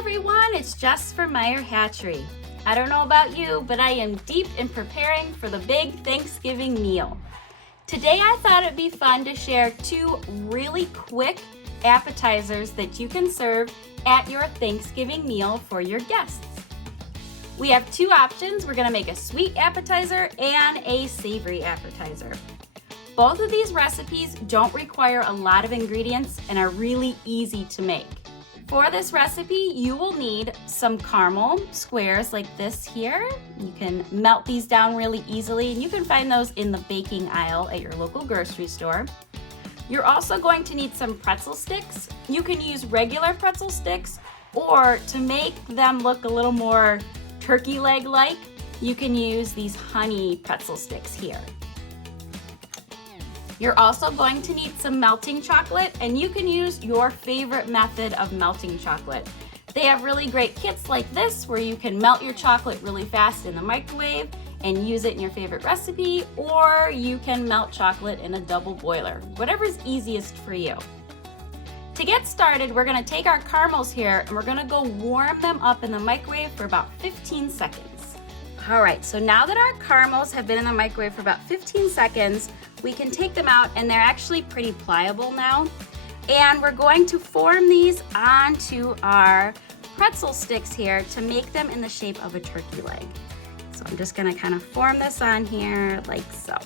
everyone, it's Jess from Meyer Hatchery. I don't know about you, but I am deep in preparing for the big Thanksgiving meal. Today I thought it'd be fun to share two really quick appetizers that you can serve at your Thanksgiving meal for your guests. We have two options. We're gonna make a sweet appetizer and a savory appetizer. Both of these recipes don't require a lot of ingredients and are really easy to make. For this recipe, you will need some caramel squares like this here. You can melt these down really easily, and you can find those in the baking aisle at your local grocery store. You're also going to need some pretzel sticks. You can use regular pretzel sticks, or to make them look a little more turkey leg-like, you can use these honey pretzel sticks here. You're also going to need some melting chocolate, and you can use your favorite method of melting chocolate. They have really great kits like this where you can melt your chocolate really fast in the microwave and use it in your favorite recipe, or you can melt chocolate in a double boiler, whatever's easiest for you. To get started, we're gonna take our caramels here and we're gonna go warm them up in the microwave for about 15 seconds. All right, so now that our caramels have been in the microwave for about 15 seconds, we can take them out, and they're actually pretty pliable now. And we're going to form these onto our pretzel sticks here to make them in the shape of a turkey leg. So I'm just gonna kind of form this on here like so.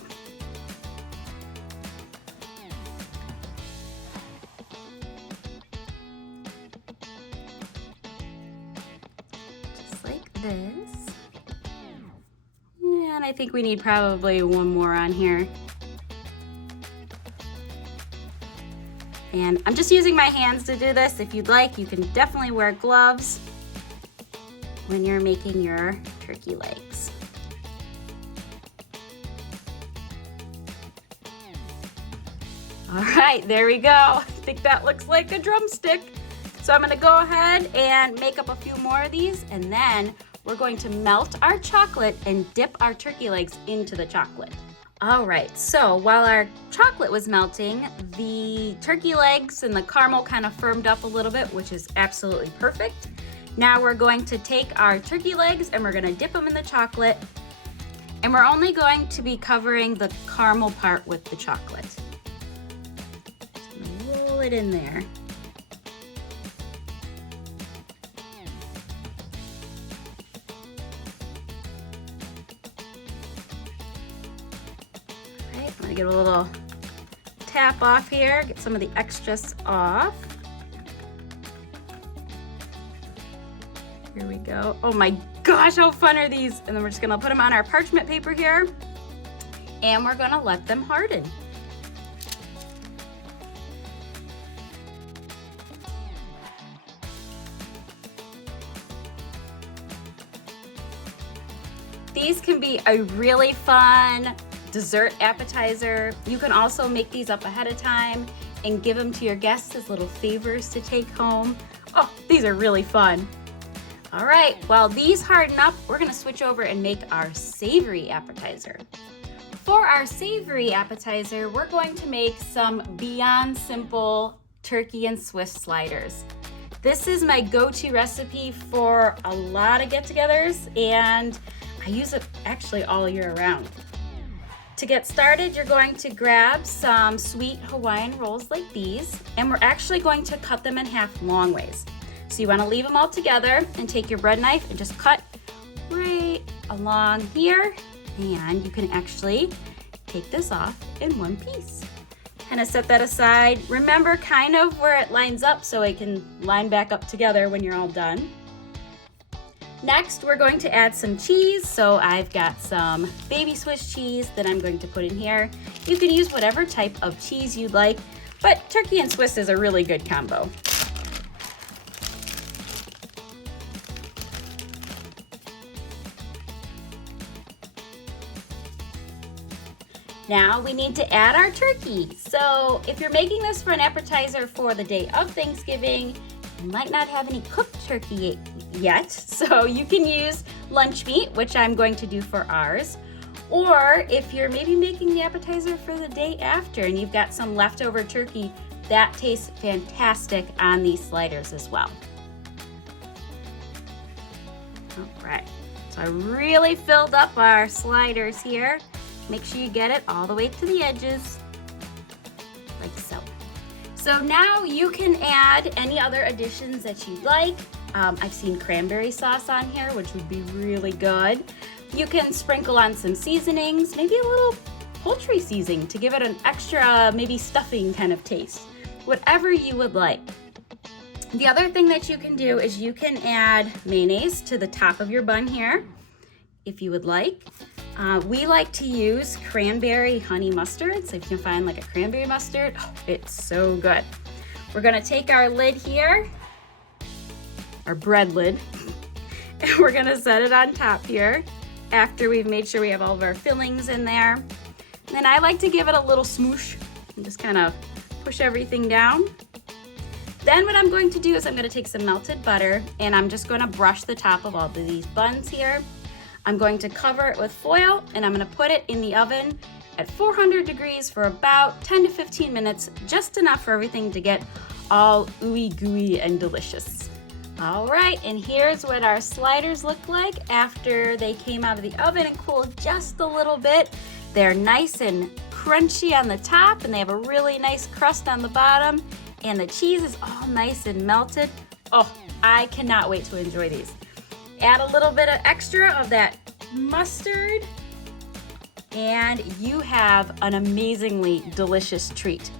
Just like this. And I think we need probably one more on here. And I'm just using my hands to do this. If you'd like, you can definitely wear gloves when you're making your turkey legs. All right, there we go. I think that looks like a drumstick. So I'm gonna go ahead and make up a few more of these, and then we're going to melt our chocolate and dip our turkey legs into the chocolate. All right, so while our chocolate was melting, the turkey legs and the caramel kind of firmed up a little bit, which is absolutely perfect. Now we're going to take our turkey legs and we're gonna dip them in the chocolate, and we're only going to be covering the caramel part with the chocolate. Just gonna roll it in there. I'm gonna get a little tap off here, get some of the extras off. Here we go. Oh my gosh, how fun are these? And then we're just gonna put them on our parchment paper here, and we're gonna let them harden. These can be a really fun dessert appetizer. You can also make these up ahead of time and give them to your guests as little favors to take home. Oh, these are really fun. All right, while these harden up, we're gonna switch over and make our savory appetizer. For our savory appetizer, we're going to make some Beyond Simple turkey and Swiss sliders. This is my go-to recipe for a lot of get-togethers, and I use it actually all year round. To get started, you're going to grab some sweet Hawaiian rolls like these, and we're actually going to cut them in half long ways. So you want to leave them all together and take your bread knife and just cut right along here, and you can actually take this off in one piece. Kind of set that aside. Remember kind of where it lines up so it can line back up together when you're all done. Next, we're going to add some cheese. So I've got some baby Swiss cheese that I'm going to put in here. You can use whatever type of cheese you'd like, but turkey and Swiss is a really good combo. Now we need to add our turkey. So if you're making this for an appetizer for the day of Thanksgiving, you might not have any cooked turkey yet, so you can use lunch meat, which I'm going to do for ours. Or if you're maybe making the appetizer for the day after and you've got some leftover turkey, that tastes fantastic on these sliders as well. All right, so I really filled up our sliders here. Make sure you get it all the way to the edges, like so. So now you can add any other additions that you'd like. I've seen cranberry sauce on here, which would be really good. You can sprinkle on some seasonings, maybe a little poultry seasoning to give it an extra, maybe stuffing kind of taste. Whatever you would like. The other thing that you can do is you can add mayonnaise to the top of your bun here, if you would like. We like to use cranberry honey mustard, so if you can find like a cranberry mustard, oh, it's so good. We're gonna take our lid here, our bread lid, and we're gonna set it on top here after we've made sure we have all of our fillings in there. And then I like to give it a little smoosh and just kind of push everything down. Then what I'm going to do is I'm going to take some melted butter and I'm just going to brush the top of all of these buns here. I'm going to cover it with foil and I'm going to put it in the oven at 400 degrees for about 10 to 15 minutes, just enough for everything to get all ooey gooey and delicious. All right, and here's what our sliders look like after they came out of the oven and cooled just a little bit. They're nice and crunchy on the top and they have a really nice crust on the bottom. And the cheese is all nice and melted. Oh, I cannot wait to enjoy these. Add a little bit of extra of that mustard and you have an amazingly delicious treat.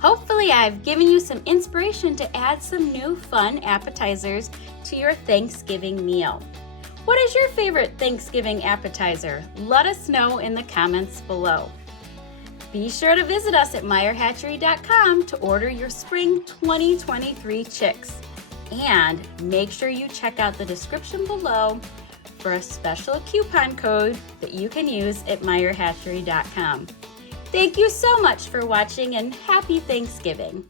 Hopefully I've given you some inspiration to add some new fun appetizers to your Thanksgiving meal. What is your favorite Thanksgiving appetizer? Let us know in the comments below. Be sure to visit us at MeyerHatchery.com to order your spring 2023 chicks. And make sure you check out the description below for a special coupon code that you can use at MeyerHatchery.com. Thank you so much for watching and happy Thanksgiving.